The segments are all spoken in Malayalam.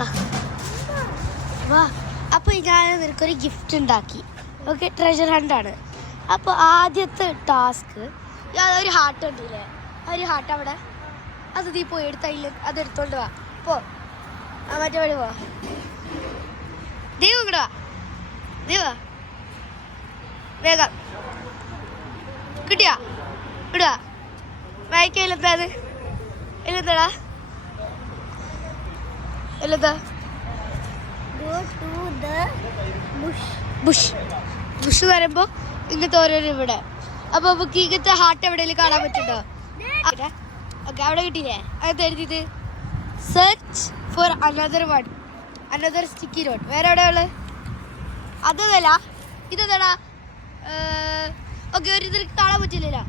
വാ വാ. അപ്പോൾ ഞാൻ നിനക്കൊരു ഗിഫ്റ്റ് ഉണ്ടാക്കി. ഓക്കെ, ട്രഷർ ഹണ്ടാണ്. അപ്പോൾ ആദ്യത്തെ ടാസ്ക് ഒരു ഹാർട്ട് ഉണ്ടല്ലേ, ഒരു ഹാർട്ട് അവിടെ അത് നീ പോയി എടുത്തതിൽ അത് എടുത്തോണ്ട് വാ. പോ മറ്റേ വഴി പോ. ദൈവം ഇങ്ങോട്ട് വാ, ദൈവ വേഗം. കിട്ടിയാ ഇടുക വായിക്കയിലെന്താ അത് ഇല്ലെന്താടാ ഇല്ലെന്താ ബുഷ് ബുഷ് വരുമ്പോൾ ഇങ്ങനത്തെ ഓരോരോ ഇവിടെ. അപ്പോൾ നമുക്ക് ഇങ്ങനത്തെ ഹാർട്ട് എവിടെയെങ്കിലും കാണാൻ പറ്റുണ്ടോ? ഓക്കെ, അവിടെ കിട്ടിയില്ലേ? അങ്ങനത്തെ എഴുതിയത് search for another sticky note. വേറെ എവിടെ ഉള്ളത്? അതല്ല ഇതെന്താടാ? ഓക്കെ, ഒരു ഇതിൽ കാണാൻ പറ്റില്ലല്ലോ.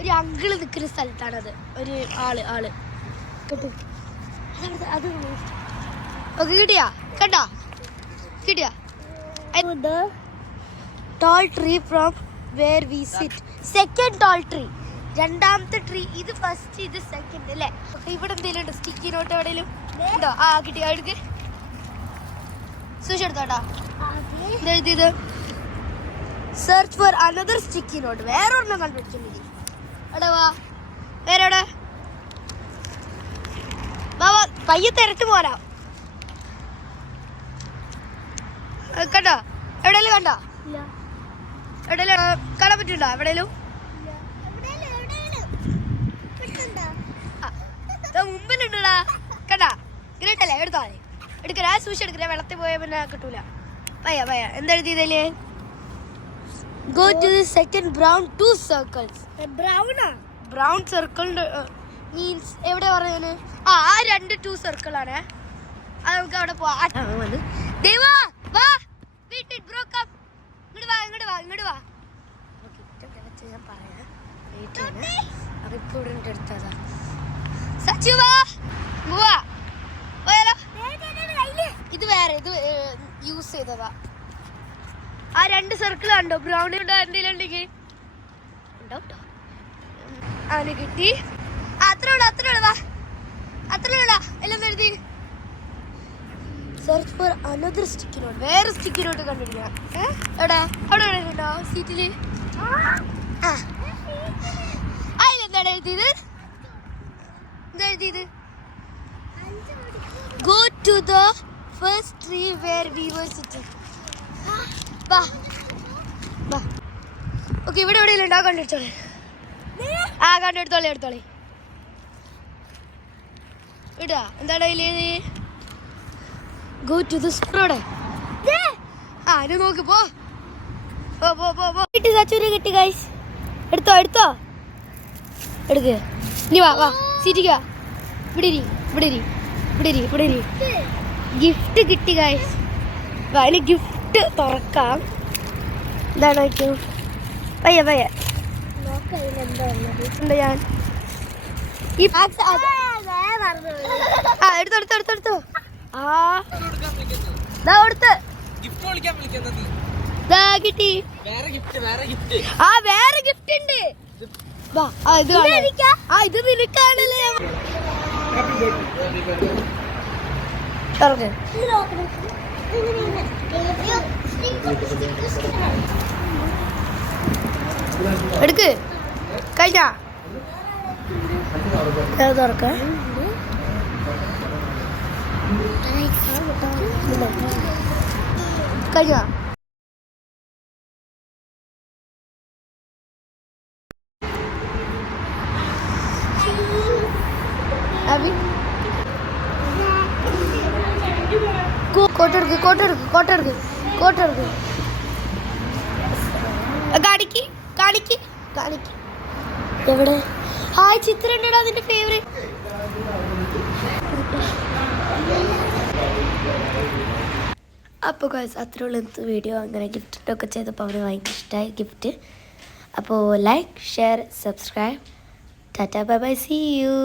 ഒരു അങ്കിള് നിൽക്കുന്ന സ്ഥലത്താണത്. ഒരു ആള് കിട്ടും അത്. ഓക്കെ, കിട്ടിയാ? കണ്ടാ? കിട്ടിയാ? Tall tree from where we sit. Second tall tree, രണ്ടാമത്തെ ട്രീ. ഇത് ഫസ്റ്റ്, ഇത് സെക്കൻഡ് അല്ലേ? ഓക്കെ, ഇവിടെ എന്തെങ്കിലും ഉണ്ടോ? സ്റ്റിക്കി നോട്ട് എവിടെയെങ്കിലും ഉണ്ടോ? ആ കിട്ടിയ എടുക്ക്, സൂക്ഷിച്ചെടുത്തോട്ടാ. എഴുതിയത് search for another sticky note. വേറെ ഒരെണ്ണം കണ്ടുപിടിച്ചിട്ടുണ്ടെങ്കിൽ എവിടെ വാ, വേറെ എവിടെ വാ, പയ്യെ തിരട്ട് പോരാ. കണ്ടോ? എവിടെയെങ്കിലും കണ്ടോ? എവിടെയെങ്കിലും കാണാൻ പറ്റുണ്ടോ? എവിടെയെങ്കിലും മുമ്പിലുണ്ടടാ. കണ്ടാ? ഗ്രേട്ടല്ലേ? എടുത്തോ, എടുക്കരാ. സൂക്ഷിച്ച് എടുക്കരാ, വെള്ളത്തിൽ പോയാൽ പിന്നെ കിട്ടൂല. പയ്യ എന്തെഴുതിയതല്ലേ? Go to the second brown 2 circles. Brown circle means എവിടെ പറയുന്നത്? ആ 2 സർക്കിൾ ആണ്. അത് നമുക്ക് അവിടെ പോവാം. ദേവാ വാ, വീട്ടിൽ ബ്രോക്ക് അപ്പ്. ഇങ്ങോട്ട് വാ. ഞാൻ പറയാം, വെയിറ്റ് ചെയ്യണേ. അത് ഇപ്പോൾ ഇവിടെ ഉണ്ട്, എടുത്തതാ. സച്ചു വാ, പോയാലോ? ഇത് വേറെ, ഇത് യൂസ് ചെയ്തതാ. ആ 2 സർക്കിൾ ഉണ്ടോ? ബ്രൗൺ ഉണ്ടോ? എന്തെങ്കിലും ഉണ്ടെങ്കിൽ ഉണ്ടോ? അവന് കിട്ടി. അത്രേ ഉള്ളൂ. വാ, അത്രേ ഉള്ള എല്ലാം എഴുതി. Search for another sticky note. വേറെ സ്റ്റിക്കി നോട്ട് കണ്ടുപിടിക്കണം. എവിടെ? അവിടെ ഉണ്ടോ? സീറ്റില്. അതിലെന്താണ് എഴുതിയത്? എന്താ? Go to the first tree where we were sitting. വാ. ഓക്കെ, ഇവിടെ എവിടെയെങ്കിലും ഉണ്ടോ? കണ്ടെടുത്തോളെ. എടുത്തോളെ. ഇടാ. എന്താണ് അതില്? Go to the spread. ഇത് നോക്ക്. പോ. കിട്ടി, സച്ചുവിനെ കിട്ടി ഗൈസ്. എടുത്തോ. എടുക്ക്. ഇനി വാ സീറ്റിക്ക് വാ. ഇവിടെ ഇരി. ഗിഫ്റ്റ് കിട്ടി ഗൈസ്. വാ, ഇനി ഗിഫ്റ്റ് തുറക്കാം. എന്താണ് വയ്ക്കും? പയ്യ എന്താ ഞാൻ ഈ എടുത്തോ. കൊടുത്ത് കിട്ടി. വേറെ ഗിഫ്റ്റ് ഉണ്ട്. ഇത് നിനക്കാണല്ലേ. എടുക്ക്. കഴിഞ്ഞ തുറക്ക. കഴിഞ്ഞ കോട്ടെടുക്ക്. കാണിക്ക്. എവിടെ? ഹായ്, ചിത്രം ഉണ്ടോ അതിന്റെ ഫേവറേറ്റ്? അപ്പോൾ അത്രയുള്ള വീഡിയോ. അങ്ങനെ ഗിഫ്റ്റൊക്കെ ചെയ്തപ്പോൾ അവന് ഭയങ്കര ഇഷ്ടമായി ഗിഫ്റ്റ്. അപ്പോൾ like, share, subscribe. Ta ta, bye bye, see U.